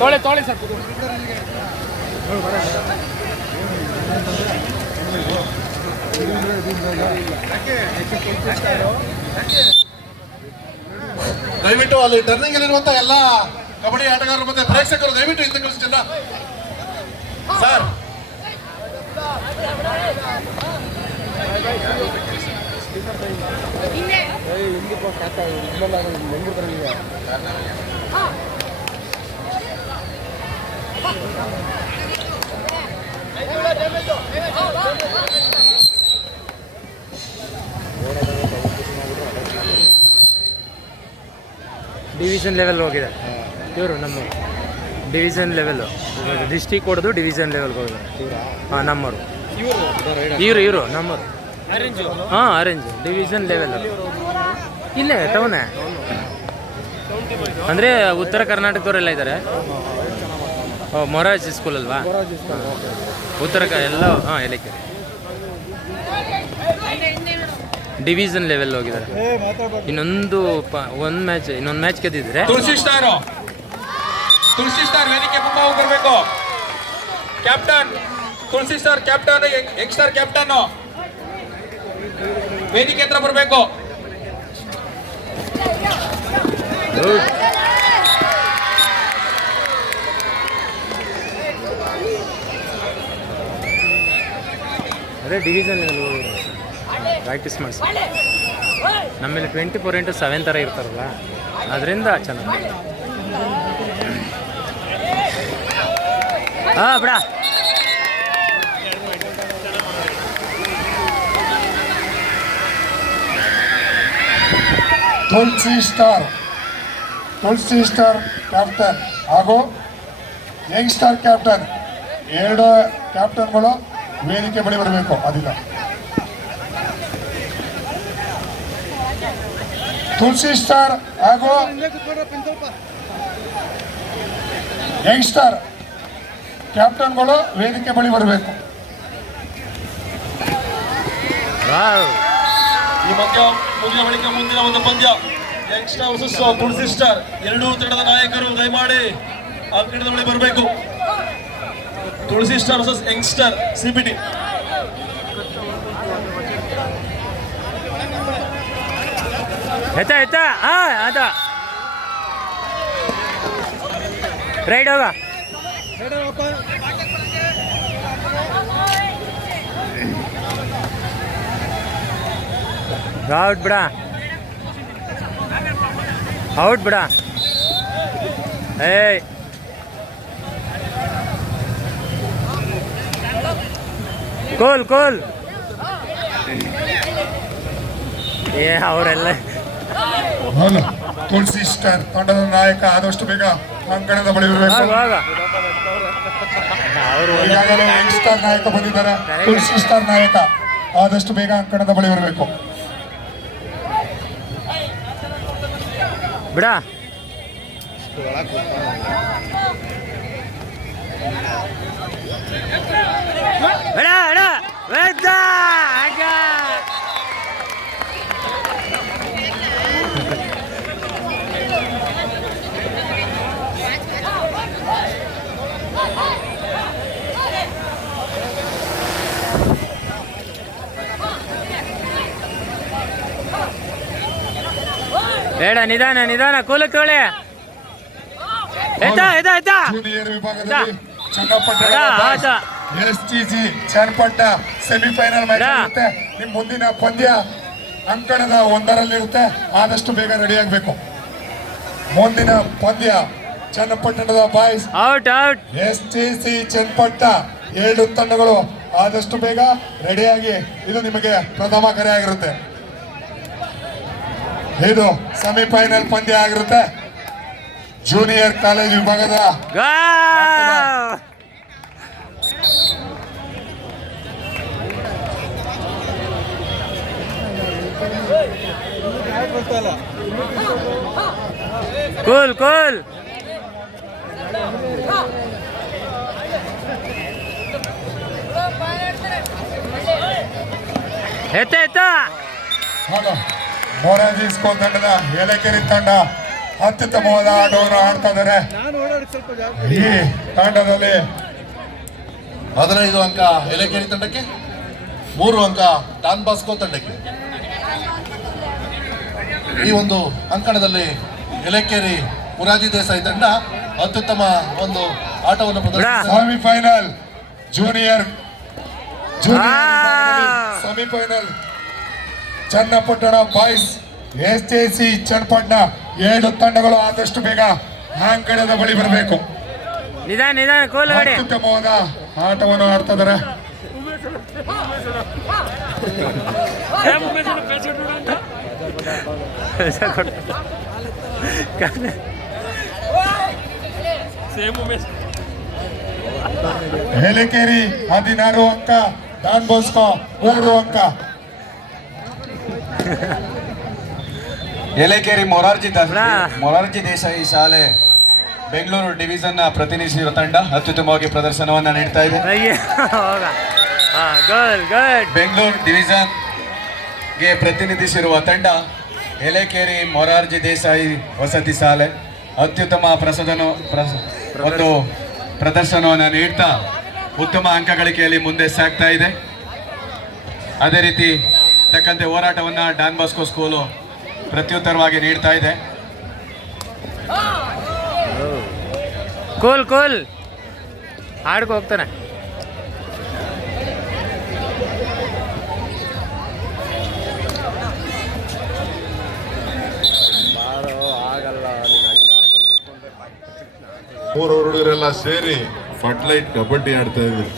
ತೊಳೆ ತೊಳೆ sir ದಯವಿಟ್ಟು ಅಲ್ಲಿ turning ಅಲ್ಲಿರುವಂತ ಎಲ್ಲ ಕಬಡ್ಡಿ ಆಟಗಾರರು ಮತ್ತೆ ಪ್ರೇಕ್ಷಕರು ದಯವಿಟ್ಟು ಹಿಂದೆ ಕಳಿಸ್ತಿಲ್ಲ ಸರ್. ಡಿವಿಷನ್ ಲೆವೆಲ್ ಹೋಗಿದೆ ಇವರು ನಮ್ಮ ಡಿವಿಷನ್ ಲೆವೆಲ್ಲು ಡಿಸ್ಟಿಕ್ ಹೊಡೆದು ಡಿವಿಷನ್ ಲೆವೆಲ್ಗೆ ಹೋಗಿದ್ದಾರೆ. ಹಾಂ ನಮ್ಮವರು ಇವರು ನಮ್ಮವರು ಹಾಂ ಅರೇಂಜ್ ಡಿವಿಷನ್ ಲೆವೆಲ್ ಇಲ್ಲೇ ಟೌನೇ ಅಂದರೆ ಉತ್ತರ ಕರ್ನಾಟಕದವರೆಲ್ಲ ಇದ್ದಾರೆ. ಮೊರಾರ್ಜಿ ಸ್ಕೂಲ್ ಅಲ್ವಾ? ಉತ್ತರ ಎಲ್ಲ ಹಾಂ ಎಲೆಕೆರೆ ಡಿವಿಷನ್ ಲೆವೆಲ್ ಹೋಗಿದ್ದಾರೆ. ಇನ್ನೊಂದು ಮ್ಯಾಚ್ ಗೆದ್ದಿದ್ರೆ ತುಳಸಿ ಸ್ಟಾರ್ ವೇದಿಕೆ ಮುಂದೆ ಹೋಗಿ ಬರಬೇಕು. Captain Tulasi star captain young star captain ವೇದಿಕೆ ಹತ್ರ ಬರಬೇಕು. ಅದೇ ಡಿವಿಷನ್ ಲೆವೆಲ್ ಹೋಗಿದ್ದಾರೆ ಪ್ರಾಕ್ಟೀಸ್ ಮಾಡಿಸಿ. ನಮ್ಮಲ್ಲಿ 24/7 ಥರ ಇರ್ತಾರಲ್ಲ ಅದರಿಂದ ಚೆನ್ನಾಗಿ. ಹಾಂ ಬಿಡ ತುಳಸಿ ಸ್ಟಾರ್ ಕ್ಯಾಪ್ಟನ್ ಹಾಗೂ ಯಂಗ್ ಸ್ಟಾರ್ ಕ್ಯಾಪ್ಟನ್ ಎರಡು ಕ್ಯಾಪ್ಟನ್ಗಳು ವೇದಿಕೆ ಬಳಿ ಬರಬೇಕು. ಅದಿಲ್ಲ ತುಳಸಿ ಸ್ಟಾರ್ ಹಾಗೂ ಯಂಗ್ ಸ್ಟಾರ್ ಕ್ಯಾಪ್ಟನ್ಗಳು ವೇದಿಕೆ ಬಳಿ ಬರಬೇಕು. ಈ ಪಂದ್ಯ ಮುಗಿದ ಬಳಿಕ ಮುಂದಿನ ಒಂದು ಪಂದ್ಯ young star versus Tulasi star. ಎರಡೂ ತಂಡದ ನಾಯಕರು ದಯಮಾಡಿ ಅಂಕಣದ ಬಳಿ ಬರಬೇಕು. Tulasi star versus young star CBT. ಆಯ್ತಾ ಹಾಂ ಅದ ರೈಡ್ ಹೋಗ ಔಟ್ ಬಿಡ ಏಯ್ ಕೋಲ್ ಏ ಅವರೆಲ್ಲ ತುಳಸಿ ಸ್ಟಾರ್ ತಂಡದ ನಾಯಕ ಆದಷ್ಟು ಬೇಗ ಅಂಕಣದ ಬಳಿ ಬರಬೇಕು. ಈಗಾಗಲೇ ಯಂಗ್ ಸ್ಟಾರ್ ನಾಯಕ ಬಂದಿದ್ದಾರೆ. ತುಳಸಿ ಸ್ಟಾರ್ ನಾಯಕ ಆದಷ್ಟು ಬೇಗ ಅಂಕಣದ ಬಳಿ ಬರಬೇಕು. ಬಿಡ ಬೇಡ ನಿಧಾನ ಕೂಲಕ್ಕೆ ತೊಳೆ. ಜೂನಿಯರ್ ವಿಭಾಗದಲ್ಲಿ ಚನ್ನಪಟ್ಟಣ SGG ಚನ್ನಪಟ್ಟ ಸೆಮಿಫೈನಲ್ ಮ್ಯಾಚ್ ಇರುತ್ತೆ. ನಿಮ್ ಮುಂದಿನ ಪಂದ್ಯ ಅಂಕಣದ 1ರಲ್ಲಿರುತ್ತೆ. ಆದಷ್ಟು ಬೇಗ ರೆಡಿ ಆಗಬೇಕು. ಮುಂದಿನ ಪಂದ್ಯ ಚನ್ನಪಟ್ಟಣದ ಬಾಯ್ಸ್ ಔಟ್ SGC ಚನ್ನಪಟ್ಟ ಎರಡು ತಂಡಗಳು ಆದಷ್ಟು ಬೇಗ ರೆಡಿಯಾಗಿ ಇದು ನಿಮಗೆ ಪ್ರಥಮ ಕರೆ ಆಗಿರುತ್ತೆ. ಇದು ಸೆಮಿಫೈನಲ್ ಪಂದ್ಯ ಆಗಿರುತ್ತೆ. ಜೂನಿಯರ್ ಕಾಲೇಜ್ ವಿಭಾಗದ ಕೂಲ್ ಎತ್ತ ಮೊರಾರ್ಜಿ ಸ್ಕೂಲ್ ತಂಡದ ಏಲಕೆರೆ ತಂಡ ಅತ್ಯುತ್ತಮವಾದ ಆಟವನ್ನು ಆಡ್ತಾ ಇದ್ದಾರೆ. ಈ ತಂಡದಲ್ಲಿ 15 ಅಂಕ ಏಲಕೆರೆ ತಂಡಕ್ಕೆ, 3 ಅಂಕ ಡಾನ್ ಬಾಸ್ಕೋ ತಂಡಕ್ಕೆ. ಈ ಒಂದು ಅಂಕಣದಲ್ಲಿ ಏಲಕೆರೆ ಮುರಾರ್ಜಿ ದೇಸಾಯಿ ತಂಡ ಅತ್ಯುತ್ತಮ ಒಂದು ಆಟವನ್ನು semifinal junior semifinal Channapatna boys SJC Channapatna 2 ತಂಡಗಳು ಆದಷ್ಟು ಬೇಗ ಅಂಕಣದ ಬಳಿ ಬರಬೇಕು. ನಿಧಾನ ಕೋಲ್ ಗಾಡಿ. ಅತ್ಯುತ್ತಮವಾದ ಆಟವನ್ನು ಆಡ್ತಾ ಇದ್ದಾರೆ. ಏಲಕೇರಿ 16 ಅಂಕ, ಡಾನ್ ಬಾಸ್ಕೋ 3 ಅಂಕ. ಏಲಕೇರಿ ಮೊರಾರ್ಜಿ ದೇಸಾಯಿ ಶಾಲೆ ಬೆಂಗಳೂರು ಡಿವಿಷನ್ ಪ್ರತಿನಿಧಿಸಿರುವ ತಂಡ ಅತ್ಯುತ್ತಮವಾಗಿ ಪ್ರದರ್ಶನವನ್ನ ನೀಡ್ತಾ ಇದೆ. ಬೆಂಗಳೂರು ಡಿವಿಷನ್ ಗೆ ಪ್ರತಿನಿಧಿಸಿರುವ ತಂಡ ಏಲಕೇರಿ ಮೊರಾರ್ಜಿ ದೇಸಾಯಿ ವಸತಿ ಶಾಲೆ ಅತ್ಯುತ್ತಮ ಒಂದು ಪ್ರದರ್ಶನವನ್ನು ನೀಡ್ತಾ ಉತ್ತಮ ಅಂಕ ಗಳಿಕೆಯಲ್ಲಿ ಮುಂದೆ ಸಾಗ್ತಾ ಇದೆ. ಅದೇ ರೀತಿ ತಕ್ಕಂತೆ ಹೋರಾಟವನ್ನು ಡಾನ್ ಬಾಸ್ಕೋ ಸ್ಕೂಲು ಪ್ರತ್ಯುತ್ತರವಾಗಿ ನೀಡ್ತಾ ಇದೆ. ಕೋಲ್ ಆಡ್ಕೊ ಹೋಗ್ತಾನೆ. ಮೂರು ಹುಡುಗರೆಲ್ಲ ಸೇರಿ ಫಟ್ಲೈಟ್ ಕಬಡ್ಡಿ ಆಡ್ತಾ ಇದ್ರು.